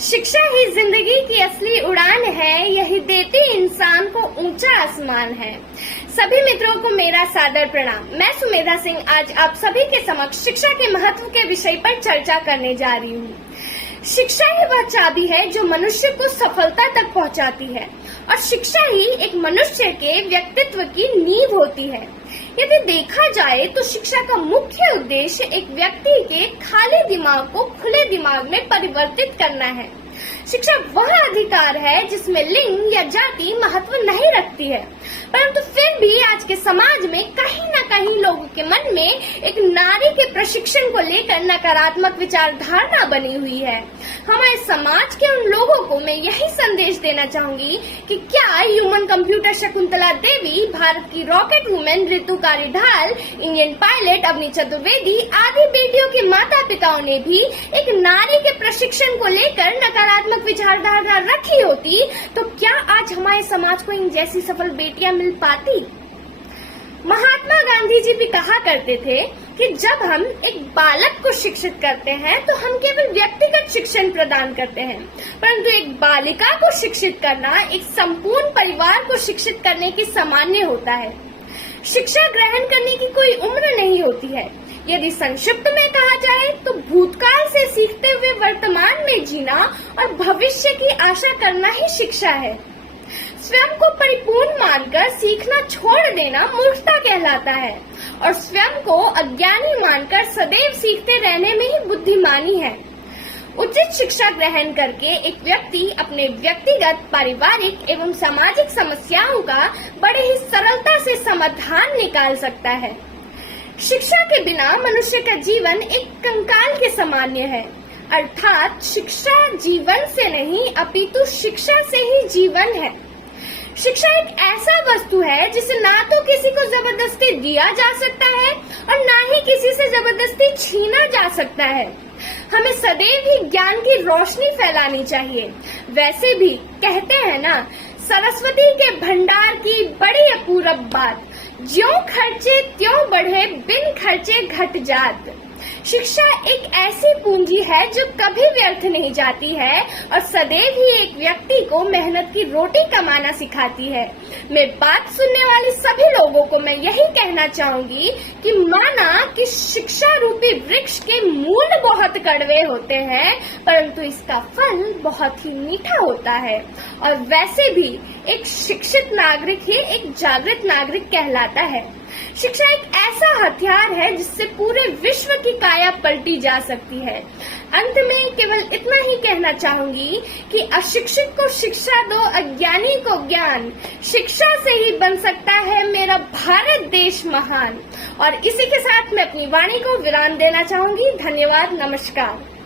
शिक्षा ही जिंदगी की असली उड़ान है, यही देती इंसान को ऊंचा आसमान है। सभी मित्रों को मेरा सादर प्रणाम। मैं सुमेधा सिंह आज आप सभी के समक्ष शिक्षा के महत्व के विषय पर चर्चा करने जा रही हूँ। शिक्षा ही वह चाबी है जो मनुष्य को सफलता तक पहुँचाती है और शिक्षा ही एक मनुष्य के व्यक्तित्व की नींव होती है। यदि देखा जाए तो शिक्षा का मुख्य उद्देश्य एक व्यक्ति के खाली दिमाग को खुले दिमाग में परिवर्तित करना है। शिक्षा वह अधिकार है जिसमें लिंग या जाति महत्व नहीं रखती है, परंतु फिर भी आज के समाज में कहीं न कहीं लोगों के मन में एक नारी के प्रशिक्षण को लेकर नकारात्मक विचारधारणा बनी हुई है। हमारे समाज के उन लोगों को मैं यही संदेश देना चाहूंगी कि क्या ह्यूमन कंप्यूटर शकुंतला देवी, भारत की रॉकेट वुमेन ऋतु कारीढाल, इंडियन पायलट अवनी चतुर्वेदी आदि बेटियों के माता पिताओं ने भी एक नारी के प्रशिक्षण को लेकर नकारात्मक विचारधारणा रखी होती तो क्या आज हमारे समाज को इन जैसी सफल बेटियां मिल पाती? महात्मा गांधी जी भी कहा करते थे कि जब हम एक बालक को शिक्षित करते हैं तो हम केवल व्यक्तिगत शिक्षण प्रदान करते हैं, परंतु एक बालिका को शिक्षित करना एक संपूर्ण परिवार को शिक्षित करने के सामान्य होता है। शिक्षा ग्रहण करने की कोई उम्र नहीं होती है। यदि संक्षिप्त में कहा जाए तो भूतकाल से सीखते हुए वर्तमान में जीना और भविष्य की आशा करना ही शिक्षा है। स्वयं को परिपूर्ण मानकर सीखना छोड़ देना मूर्खता कहलाता है और स्वयं को अज्ञानी मानकर सदैव सीखते रहने में ही बुद्धिमानी है। उचित शिक्षा ग्रहण करके एक व्यक्ति अपने व्यक्तिगत, पारिवारिक एवं सामाजिक समस्याओं का बड़े ही सरलता से समाधान निकाल सकता है। शिक्षा के बिना मनुष्य का जीवन एक कंकाल के सामान्य है, अर्थात शिक्षा जीवन से नहीं अपितु शिक्षा से ही जीवन है। शिक्षा एक ऐसा वस्तु है जिसे ना तो किसी को जबरदस्ती दिया जा सकता है और ना ही किसी से जबरदस्ती छीना जा सकता है। हमें सदैव ही ज्ञान की रोशनी फैलानी चाहिए। वैसे भी कहते हैं ना, सरस्वती के भंडार की बड़ी अपूरब बात, ज्यों खर्चे त्यों बढ़े, बिन खर्चे घट जात। शिक्षा एक ऐसी पूंजी है जो कभी व्यर्थ नहीं जाती है और सदैव ही एक व्यक्ति को मेहनत की रोटी कमाना सिखाती है। मैं बात सुनने वाले सभी लोगों को मैं यही कहना चाहूंगी कि माना कि शिक्षा रूपी वृक्ष के मूल बहुत कड़वे होते हैं, परंतु इसका फल बहुत ही मीठा होता है। और वैसे भी एक शिक्षित नागरिक ही एक जागृत नागरिक कहलाता है। शिक्षा एक ऐसा हथियार है जिससे पूरे विश्व की काया पलटी जा सकती है। अंत में केवल इतना ही कहना चाहूंगी कि अशिक्षित को शिक्षा दो, अज्ञानी को ज्ञान। शिक्षा से ही बन सकता है मेरा भारत देश महान। और इसी के साथ मैं अपनी वाणी को विराम देना चाहूंगी। धन्यवाद, नमस्कार।